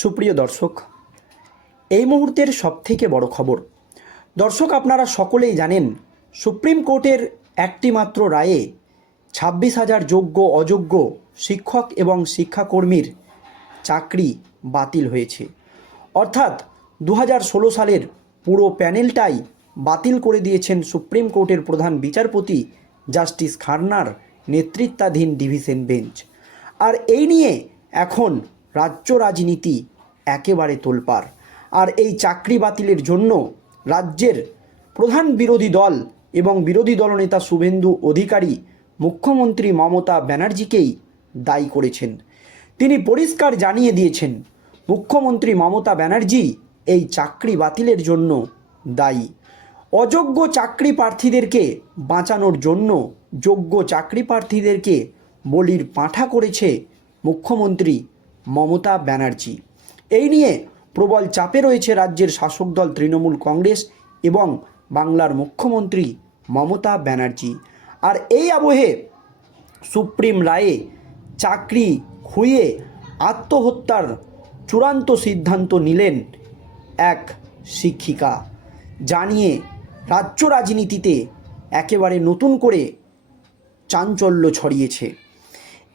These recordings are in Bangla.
সুপ্রিয় দর্শক, এই মুহূর্তের সবথেকে বড় খবর। দর্শক, আপনারা সকলেই জানেন, সুপ্রিম কোর্টের একটি মাত্র রায়ে ছাব্বিশ হাজার যোগ্য, অযোগ্য শিক্ষক এবং শিক্ষাকর্মীর চাকরি বাতিল হয়েছে। অর্থাৎ দু সালের পুরো প্যানেলটাই বাতিল করে দিয়েছেন সুপ্রিম কোর্টের প্রধান বিচারপতি জাস্টিস খান্নার নেতৃত্বাধীন ডিভিশন বেঞ্চ। আর এই নিয়ে এখন রাজ্য রাজনীতি একেবারে তোলপাড়। আর এই চাকরি বাতিলের জন্য রাজ্যের প্রধান বিরোধী দল এবং বিরোধী দলনেতা শুভেন্দু অধিকারী, মুখ্যমন্ত্রী মমতা ব্যানার্জিকেই দায়ী করেছেন। তিনি পরিষ্কার জানিয়ে দিয়েছেন, মুখ্যমন্ত্রী মমতা ব্যানার্জি এই চাকরি বাতিলের জন্য দায়ী। অযোগ্য চাকরি প্রার্থীদেরকে বাঁচানোর জন্য যোগ্য চাকরি প্রার্থীদেরকে বলির পাঁঠা করেছে মুখ্যমন্ত্রী মমতা ব্যানার্জি। এই নিয়ে প্রবল চাপে রয়েছে রাজ্যের শাসক দল তৃণমূল কংগ্রেস এবং বাংলার মুখ্যমন্ত্রী মমতা ব্যানার্জি। আর এই আবহে সুপ্রিম রায়ে চাকরি খুইয়ে আত্মহত্যার চূড়ান্ত সিদ্ধান্ত নিলেন এক শিক্ষিকা। জানিয়ে রাজ্য রাজনীতিতে একেবারে নতুন করে চাঞ্চল্য ছড়িয়েছে।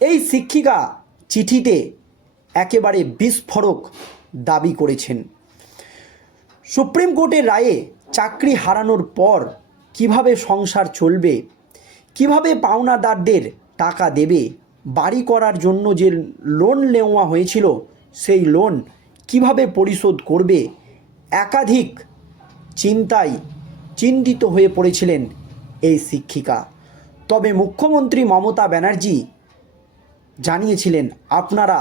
এই শিক্ষিকা চিঠিতে একেবারে বিস্ফোরক দাবি করেছেন। সুপ্রিম কোর্টের রায়ে চাকরি হারানোর পর কীভাবে সংসার চলবে, কীভাবে পাওনাদারদের টাকা দেবে, বাড়ি করার জন্য যে লোন নেওয়া হয়েছিল, সেই লোন কীভাবে পরিশোধ করবে, একাধিক চিন্তায় চিন্তিত হয়ে পড়েছিলেন এই শিক্ষিকা। তবে মুখ্যমন্ত্রী মমতা ব্যানার্জি জানিয়েছিলেন, আপনারা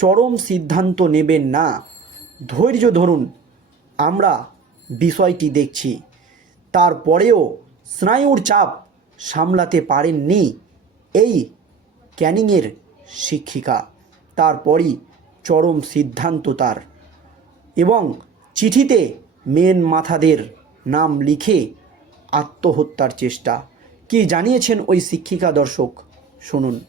চরম সিদ্ধান্ত নেবেন না। ধৈর্য ধরুন, আমরা বিষয়টি দেখছি। তারপরেও স্নায়ুর চাপ সামলাতে পারেননি এই ক্যানিংয়ের শিক্ষিকা। তারপরই চরম সিদ্ধান্ত তার। এবং চিঠিতে মেন মাথাদের নাম লিখে আত্মহত্যার চেষ্টা। কি জানিয়েছেন ওই শিক্ষিকা দর্শক? শুনুন।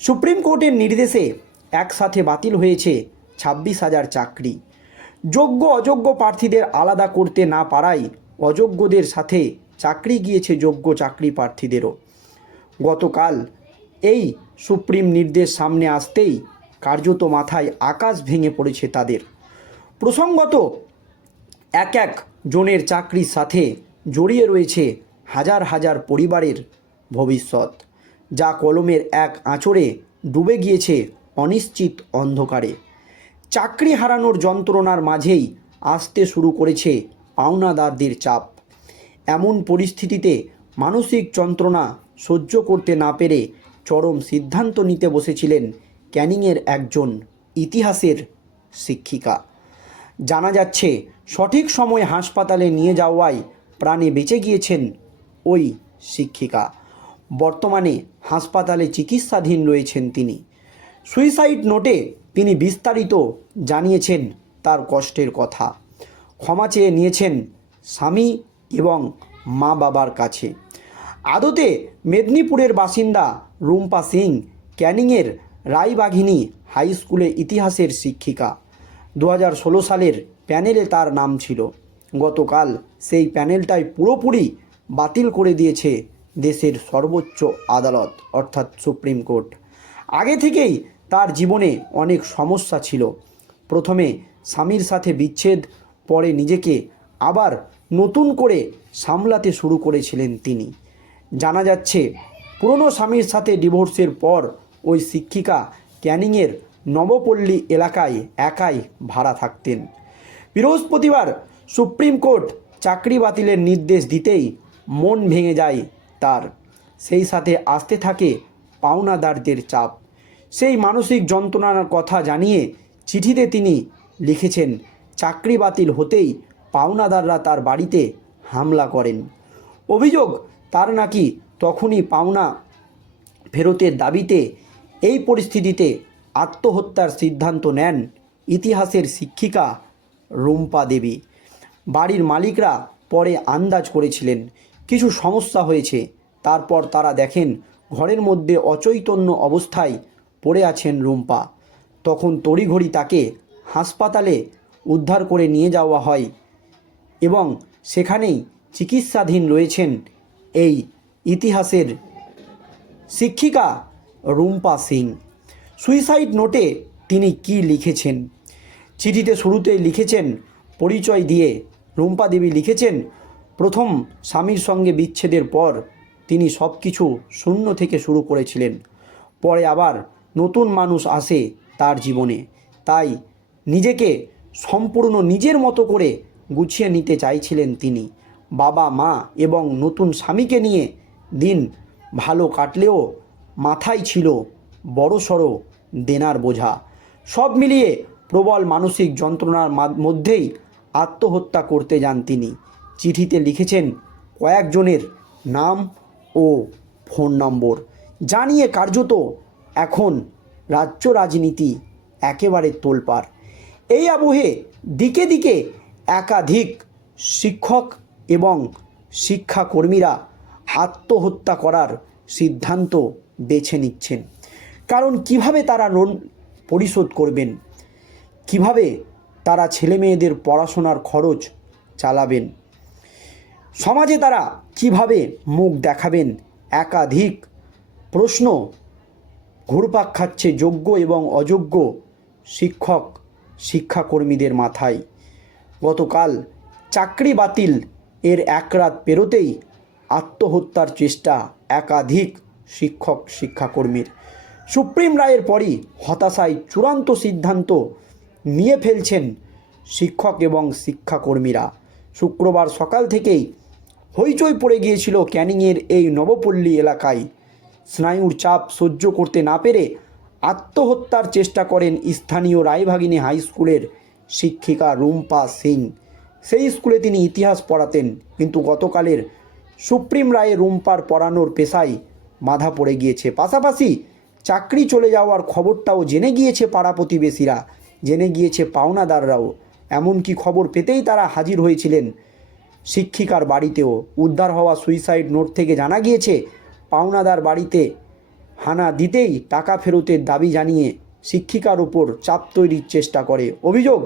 সুপ্রিম কোর্টের নির্দেশে একসাথে বাতিল হয়েছে ছাব্বিশ হাজার চাকরি। যোগ্য অযোগ্য প্রার্থীদের আলাদা করতে না পারায় অযোগ্যদের সাথে চাকরি গিয়েছে যোগ্য চাকরি প্রার্থীদেরও। গতকাল এই সুপ্রিম নির্দেশ সামনে আসতেই কার্যত মাথায় আকাশ ভেঙে পড়েছে তাদের। প্রসঙ্গত এক এক জনের চাকরির সাথে জড়িয়ে রয়েছে হাজার হাজার পরিবারের ভবিষ্যৎ, যা কলমের এক আঁচড়ে ডুবে গিয়েছে অনিশ্চিত অন্ধকারে। চাকরি হারানোর যন্ত্রণার মাঝেই আসতে শুরু করেছে পাওনাদারদের চাপ। এমন পরিস্থিতিতে মানসিক যন্ত্রণা সহ্য করতে না পেরে চরম সিদ্ধান্ত নিতে বসেছিলেন ক্যানিংয়ের একজন ইতিহাসের শিক্ষিকা। জানা যাচ্ছে, সঠিক সময় হাসপাতালে নিয়ে যাওয়ায় প্রাণে বেঁচে গিয়েছেন ওই শিক্ষিকা। বর্তমানে হাসপাতালে চিকিৎসাধীন রয়েছেন তিনি। সুইসাইড নোটে তিনি বিস্তারিত জানিয়েছেন তার কষ্টের কথা। ক্ষমা চেয়ে নিয়েছেন স্বামী এবং মা বাবার কাছে। আদতে মেদিনীপুরের বাসিন্দা রুম্পা সিং ক্যানিংয়ের রায়বাঘিনী হাই স্কুলে ইতিহাসের শিক্ষিকা। দু সালের প্যানেলে তার নাম ছিল। গতকাল সেই প্যানেলটাই পুরোপুরি বাতিল করে দিয়েছে দেশের সর্বোচ্চ আদালত, অর্থাৎ সুপ্রিম কোর্ট। আগে থেকেই তার জীবনে অনেক সমস্যা ছিল। প্রথমে স্বামীর সাথে বিচ্ছেদ, পরে নিজেকে আবার নতুন করে সামলাতে শুরু করেছিলেন তিনি। জানা যাচ্ছে, পুরনো স্বামীর সাথে ডিভোর্সের পর ওই শিক্ষিকা ক্যানিংয়ের নবপল্লী এলাকায় একাই ভাড়া থাকতেন। বৃহস্পতিবার সুপ্রিম কোর্ট চাকরি বাতিলের নির্দেশ দিতেই মন ভেঙে যায় তার। সেই সাথে আসতে থাকে পাওনাদারদের চাপ। সেই মানসিক যন্ত্রণার কথা জানিয়ে চিঠিতে তিনি লিখেছেন, চাকরি বাতিল হতেই পাওনাদাররা তার বাড়িতে হামলা করেন। অভিযোগ, তার নাকি তখনই পাওনা ফেরতের দাবিতে এই পরিস্থিতিতে আত্মহত্যার সিদ্ধান্ত নেন ইতিহাসের শিক্ষিকা রুম্পা দেবী। বাড়ির মালিকরা পরে আন্দাজ করেছিলেন, কিছু সমস্যা হয়েছে, তারপর তারা দেখেন ঘরের মধ্যে অচৈতন্য অবস্থায় পড়ে আছেন রুম্পা। তখন তড়িঘড়ি তাকে হাসপাতালে উদ্ধার করে নিয়ে যাওয়া হয় এবং সেখানেই চিকিৎসাধীন রয়েছেন এই ইতিহাসের শিক্ষিকা রুম্পা সিং। সুইসাইড নোটে তিনি কি লিখেছেন? চিঠিতে শুরুতেই লিখেছেন, পরিচয় দিয়ে রুম্পা দেবী লিখেছেন, প্রথম স্বামীর সঙ্গে বিচ্ছেদের পর তিনি সব কিছু শূন্য থেকে শুরু করেছিলেন। পরে আবার নতুন মানুষ আসে তার জীবনে। তাই নিজেকে সম্পূর্ণ নিজের মতো করে গুছিয়ে নিতে চাইছিলেন তিনি। বাবা, মা এবং নতুন স্বামীকে নিয়ে দিন ভালো কাটলেও মাথায় ছিল বড়সড় দেনার বোঝা। সব মিলিয়ে প্রবল মানসিক যন্ত্রণার মধ্যেই আত্মহত্যা করতে যান তিনি। চিঠিতে লিখেছেন, কয়েকজনের নাম ও ফোন নম্বর। জানিয়ে কার্যত এখন রাজ্য রাজনীতি একেবারে তোলপাড়। এই আবহে দিকে দিকে একাধিক শিক্ষক এবং শিক্ষাকর্মীরা আত্মহত্যা করার সিদ্ধান্ত বেছে নিচ্ছেন। কারণ কীভাবে তারা লোন পরিশোধ করবেন? কীভাবে তারা ছেলে মেয়েদের পড়াশোনার খরচ চালাবেন? সমাজে তারা কীভাবে মুখ দেখাবেন? একাধিক প্রশ্ন ঘুরপাক খাচ্ছে যোগ্য এবং অযোগ্য শিক্ষক, শিক্ষাকর্মীদের মাথায়। গতকাল চাকরি বাতিল, এর এক রাত পেরোতেই আত্মহত্যার চেষ্টা একাধিক শিক্ষক, শিক্ষাকর্মীর। সুপ্রিম রায়ের পরই হতাশায় চূড়ান্ত সিদ্ধান্ত নিয়ে ফেলছেন শিক্ষক এবং শিক্ষাকর্মীরা। শুক্রবার সকাল থেকেই হইচই পড়ে গিয়েছিল ক্যানিংয়ের এই নবপল্লী এলাকায়। স্নায়ুর চাপ সহ্য করতে না পেরে আত্মহত্যার চেষ্টা করেন স্থানীয় রায়ভাগিনী হাই স্কুলের শিক্ষিকা রুম্পা সিং। সেই স্কুলে তিনি ইতিহাস পড়াতেন, কিন্তু গতকালের সুপ্রিম রায়ে রুম্পার পড়ানোর পেশায় বাধা পড়ে গিয়েছে। পাশাপাশি চাকরি চলে যাওয়ার খবরটাও জেনে গিয়েছে পাড়া প্রতিবেশীরা, জেনে গিয়েছে পাওনাদাররাও। এমনকি খবর পেতেই তারা হাজির হয়েছিলেন শিক্ষিকার বাড়িতেও উদ্ধার হওয়া সুইসাইড নোট থেকে জানা গিয়েছে, পাওনাদার বাড়িতে হানা দিতেই টাকা ফেরতের দাবি জানিয়ে শিক্ষিকার ওপর চাপ তৈরির চেষ্টা করে। অভিযোগ,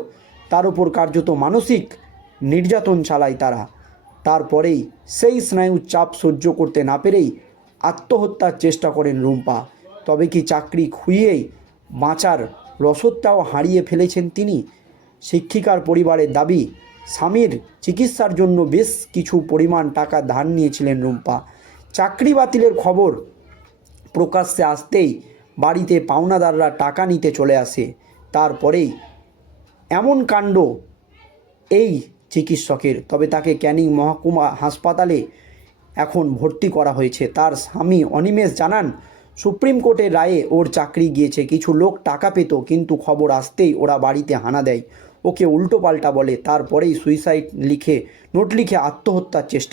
তার উপর কার্যত মানসিক নির্যাতন চালায় তারা। তারপরেই সেই স্নায়ু চাপ সহ্য করতে না পেরেই আত্মহত্যার চেষ্টা করেন রুম্পা। তবে কি চাকরি খুইয়েই বাঁচার রসদটাও হারিয়ে ফেলেছেন তিনি? শিক্ষিকার পরিবারের দাবি স্বামীর চিকিৎসার জন্য বেশ কিছু পরিমাণ টাকা ধার নিয়েছিলেন রুম্পা। চাকরি বাতিলের খবর প্রকাশ্যে আসতেই বাড়িতে পাওনাদাররা টাকা নিতে চলে আসে। তারপরেই এমন কাণ্ড এই চিকিৎসকের। তবে তাকে ক্যানিং মহকুমা হাসপাতালে এখন ভর্তি করা হয়েছে। তার স্বামী অনিমেষ জানান, সুপ্রিম কোর্টের রায়ে ওর চাকরি গিয়েছে। কিছু লোক টাকা পেত, কিন্তু খবর আসতেই ওরা বাড়িতে হানা দেয়। ওকে উল্টো পাল্টা বলে তারপরেই সুইসাইড লিখে নোট লিখে আত্মহত্যার চেষ্টা